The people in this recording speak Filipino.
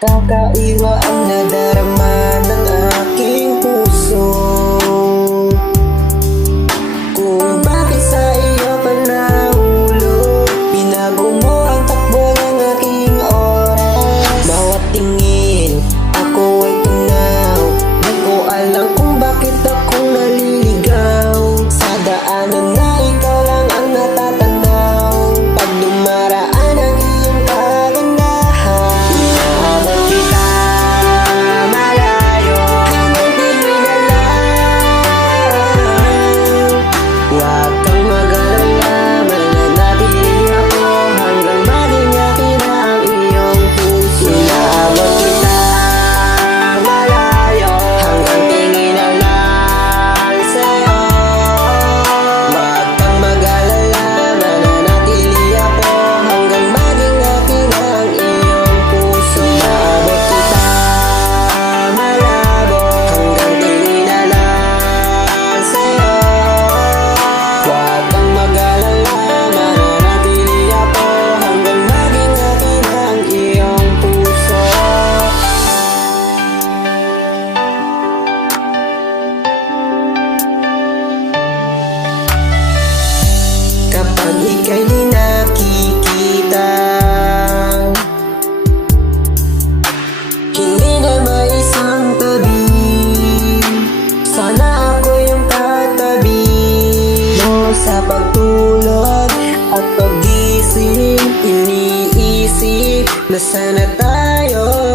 Kakaiba ang nadarama ng aking puso, kung bakit sa iyo pa nahulog. Binago mo ang takbo ng aking oras. Bawat tingin, ako ay tunaw. Di ko alam kung bakit ako naliligaw. Sa daanan na ikaw lang ang natatanaw. Pag dumaraan ang iyong kagandahan, inaabot kita malayo hanggang di na lang. Huwag kang mag-alala, mananatili ako hanggang maging akin ang iyong puso. Inaabot kita malayo hanggang tingin na lang sa'yo. Huwag kang mag-alala, mananatili ako hanggang maging akin ang iyong puso. Inaabot kita malabo hanggang tingin na lang sa'yo. Huwag kang mag-alala, mananatili ako hanggang maging akin ang iyong puso. Kapag ika'y di nakikita, hindi na maisang tabi. Sana ako yung katabi mo sa pagtulog at paggising. Iniisip na sana tayo